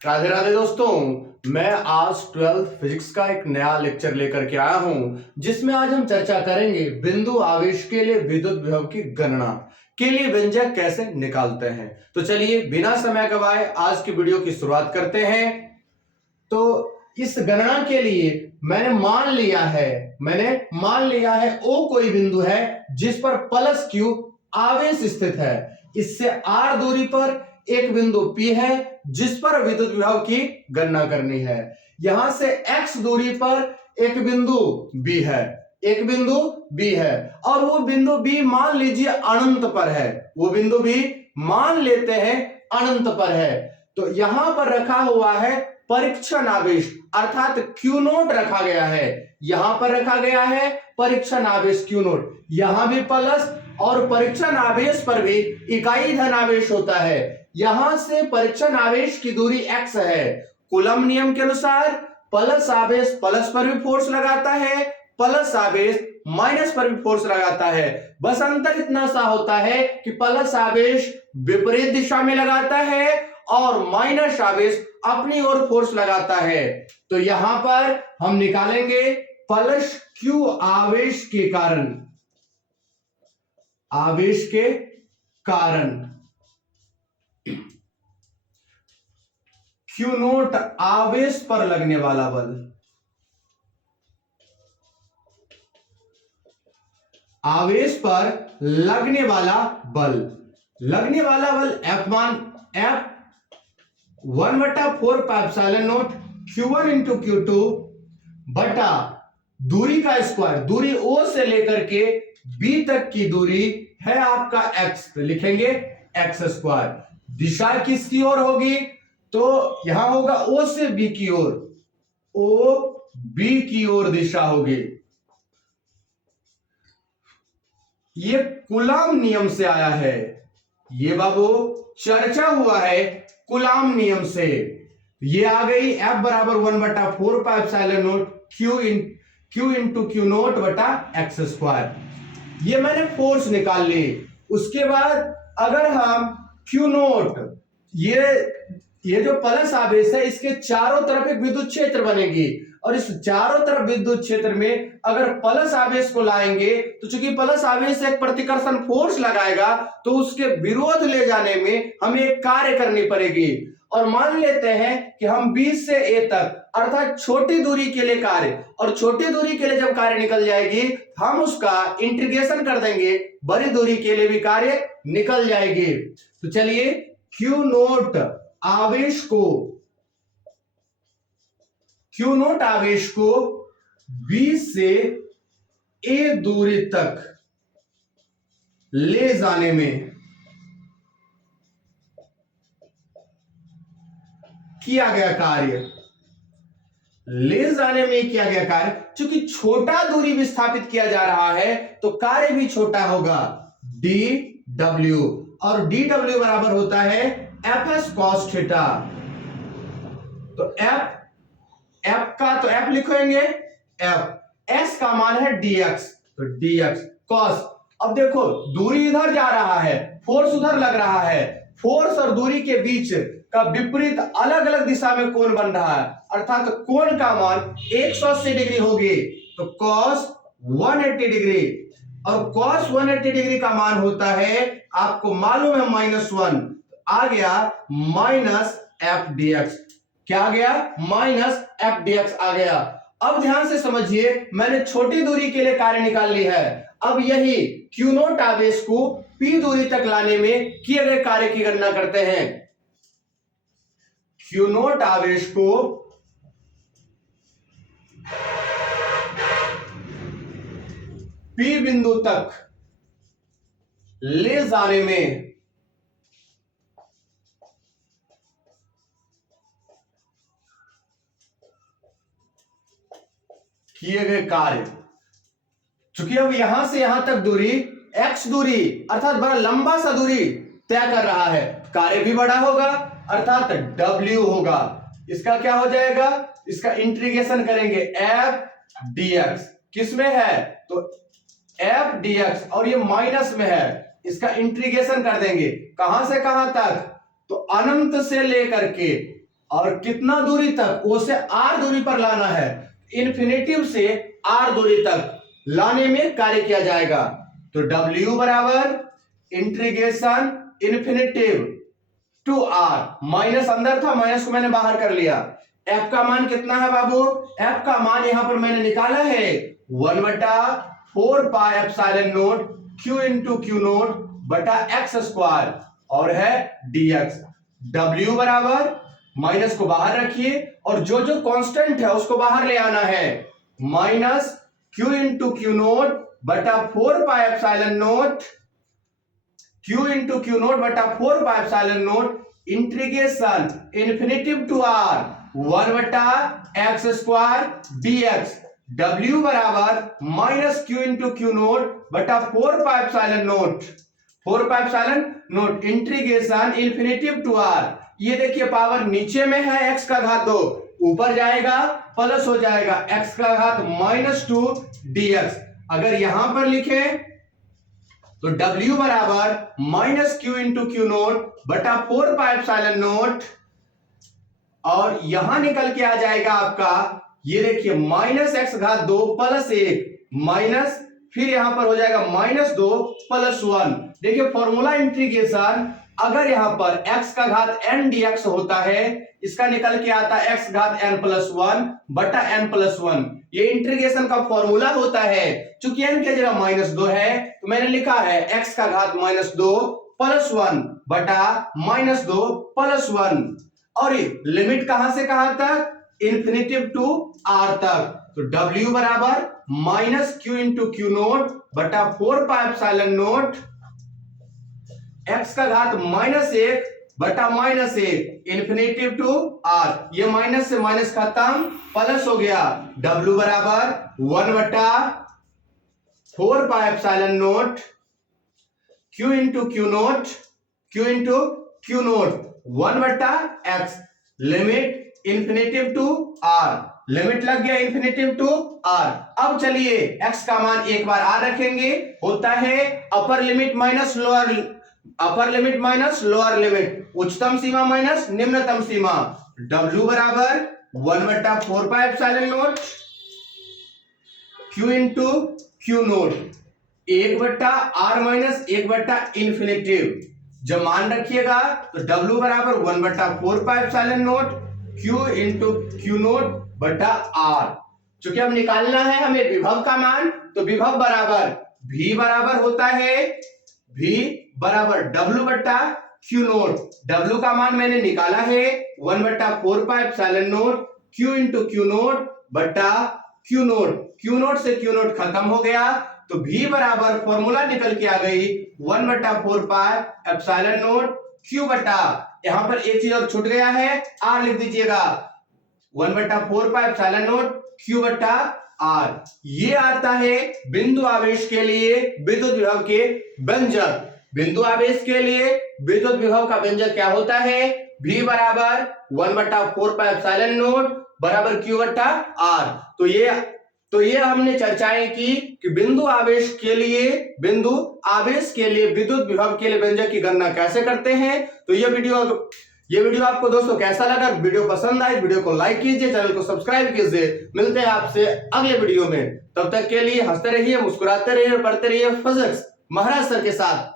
राधे राधे दोस्तों, मैं आज 12th फिजिक्स का एक नया लेक्चर लेकर के आया हूं जिसमें आज हम चर्चा करेंगे बिंदु आवेश के लिए विद्युत विभव की गणना के लिए व्यंजक कैसे निकालते हैं। तो चलिए बिना समय गवाए आज की वीडियो की शुरुआत करते हैं। तो इस गणना के लिए मैंने मान लिया है O कोई बिंदु है जिस पर प्लस Q आवेश स्थित है। इससे R दूरी पर एक बिंदु P है जिस पर विद्युत विभव की गणना करनी है। यहां से X दूरी पर एक बिंदु B है और वो बिंदु B मान लीजिए अनंत पर है। वो बिंदु B मान लेते हैं अनंत पर है। तो यहां पर रखा हुआ है परीक्षण आवेश अर्थात Q नोट रखा गया है। यहां पर रखा गया है परीक्षण आवेश Q नोट। यहां भी प्लस और परीक्षण आवेश पर भी इकाई धन आवेश होता है। यहां से परीक्षण आवेश की दूरी x है। कूलम नियम के अनुसार प्लस आवेश प्लस पर भी फोर्स लगाता है, प्लस आवेश माइनस पर भी फोर्स लगाता है। बस अंतर इतना सा होता है कि प्लस आवेश विपरीत दिशा में लगाता है और माइनस आवेश अपनी ओर फोर्स लगाता है। तो यहां पर हम निकालेंगे प्लस Q आवेश के कारण Q नोट आवेश पर लगने वाला बल, आवेश पर लगने वाला बल F 1/4 pi epsilon note Q1 into Q2 बटा दूरी का स्क्वायर। दूरी O से लेकर के B तक की दूरी है आपका x, तो लिखेंगे x स्क्वायर। दिशा किसकी ओर होगी? तो यहां होगा O से B की ओर, O B की ओर दिशा होगी। ये कूलम नियम से आया है, ये बाबू चर्चा हुआ है कूलम नियम से। ये आ गई F बराबर 1/4 pi epsilon naught Q into Q naught बटा x स्क्वायर। ये मैंने फोर्स निकाल ली। उसके बाद अगर हम Q नोट ये जो प्लस आवेश है इसके चारों तरफ एक विद्युत क्षेत्र बनेगी और इस चारों तरफ विद्युत क्षेत्र में अगर प्लस आवेश को लाएंगे तो चूंकि प्लस आवेश एक प्रतिकर्षण फोर्स लगाएगा तो उसके विरोध ले जाने में हमें एक कार्य करनी पड़ेगी। और मान लेते हैं कि हम B से A तक अर्थात छोटी दूरी के लिए कार्य, और छोटी दूरी के लिए जब कार्य निकल जाएगी हम उसका इंटीग्रेशन कर देंगे, बड़ी दूरी के लिए भी कार्य निकल जाएगी। तो चलिए Q नोट आवेश को B से A दूरी तक ले जाने में किया गया कार्य, चूंकि छोटा दूरी विस्थापित किया जा रहा है तो कार्य भी छोटा होगा, dw, और dw बराबर होता है fs cos थीटा। तो f लिखेंगे s का मान है dx, तो dx cos। अब देखो दूरी इधर जा रहा है, फोर्स उधर लग रहा है, फोर्स और दूरी के बीच का विपरीत अलग अलग दिशा में कोण बन रहा है अर्थात कोण का मान 180 डिग्री होगी। तो cos 180 डिग्री, और cos 180 डिग्री का मान होता है आपको मालूम है -1, आ गया -f dx। क्या आ गया? -f dx आ गया। अब ध्यान से समझिए, मैंने छोटी दूरी के लिए कार्य निकाल ली है। अब यही Q नोट आवेश को P दूरी तक लाने में किए गए कार्य की गणना करते हैं। Q नोट आवेश को P बिंदु तक ले जाने में किए गए कार्य, चूंकि अब यहां से यहां तक दूरी x दूरी अर्थात बड़ा लंबा सा दूरी तय कर रहा है, कार्य भी बड़ा होगा अर्थात w होगा। इसका क्या हो जाएगा? इसका इंटीग्रेशन करेंगे f dx, किसमें है? तो f dx, और ये माइनस में है, इसका इंटीग्रेशन कर देंगे कहां से कहां तक? तो अनंत से लेकर के और कितना दूरी तक, ओ से r दूरी पर लाना है, इन्फिनेटिव से r दूरी तक लाने में कार्य किया जाएगा। तो W बराबर integration infinitive to r, minus अंदर था, माइनस को मैंने बाहर कर लिया। f का मान कितना है बाबू? f का मान यहां पर मैंने निकाला है 1/4 pi epsilon naught q into Q naught बटा एक्स स्क्वायर और है dx। w बराबर, माइनस को बाहर रखिए और जो जो कांस्टेंट है उसको बाहर ले आना है, minus q into Q naught बटा 4 pi epsilon naught, q into Q naught बटा 4 pi epsilon naught integration infinitive to r 1/x square dx। w बराबर minus q into Q naught बटा 4 pi epsilon naught, 4 pi epsilon naught integration infinitive to r। ये देखिए power नीचे में है x का घात 2, ऊपर जाएगा प्लस हो जाएगा x का घात -2 dx। अगर यहां पर लिखे तो w बराबर minus q into Q naught बटा 4 पाई एप्सिलॉन नॉट और यहां निकल के आ जाएगा आपका, ये देखिए माइनस एक्स घात 2 प्लस 1 माइनस, फिर यहां पर हो जाएगा -2 प्लस 1। देखिए फॉर्मूला इंटीग्रेशन, अगर यहां पर x का घात n dx होता है, इसका निकल के आता है x घात n प्लस 1 बटा n प्लस 1। ये इंटीग्रेशन का फॉर्मूला होता है। चूंकि n की जगह -2 है तो मैंने लिखा है x का घात -2 प्लस 1 बटा -2 प्लस 1। और लिमिट कहां से कहां तक? इन्फिनेटिव टू r तक। तो w बराबर minus q into Q naught बटा 4 पाई एप्सिलॉन नॉट x का घात -1 बटा -1 इन्फिनेटिव टू r। ये माइनस से माइनस खत्म, प्लस हो गया। w बराबर 1/4 pi epsilon naught q into Q naught, q into Q naught 1/x, limit infinitive to r, limit लग गया इन्फिनेटिव टू r। अब चलिए x का मान एक बार r रखेंगे, होता है upper limit minus lower, upper limit minus lower limit, उच्चतम सीमा माइनस निम्नतम सीमा। w बराबर 1/4 pi epsilon naught q into Q naught 1/r minus 1/इन्फिनेटिव। जब मान रखिएगा तो w बराबर 1/4 pi epsilon naught q into Q naught बटा r। चूंकि अब निकालना है हमें विभव का मान, तो विभव बराबर v बराबर होता है v बराबर w बटा क्यू नॉट। w का मान मैंने निकाला है 1/4 pi epsilon naught q into Q naught बटा क्यू नॉट। क्यू नॉट से क्यू नॉट खत्म हो गया तो v बराबर फॉर्मूला निकल के आ गई 1/4 पाई एप्सिलॉन नॉट q बटा, यहां पर एक चीज और छूट गया है, r लिख दीजिएगा 1/4 पाई एप्सिलॉन नॉट q बटा r। ये आता है बिंदु आवेश के लिए विद्युत विभव के व्यंजक। बिंदु आवेश के लिए विद्युत विभव का व्यंजक क्या होता है? v बराबर 1/4 पाई एप्सिलॉन नॉट बराबर q बटा r। तो ये हमने चर्चाएं की कि बिंदु आवेश के लिए विद्युत विभव के लिए व्यंजक की गणना कैसे करते हैं। तो ये वीडियो आपको दोस्तों कैसा लगा? वीडियो पसंद आए वीडियो को लाइक कीजिए, चैनल को सब्सक्राइब कीजिए। मिलते हैं आपसे अगले वीडियो में, तब तक के लिए हंसते रहिए, मुस्कुराते रहिए, पढ़ते रहिए फिजिक्स महाराज सर के साथ।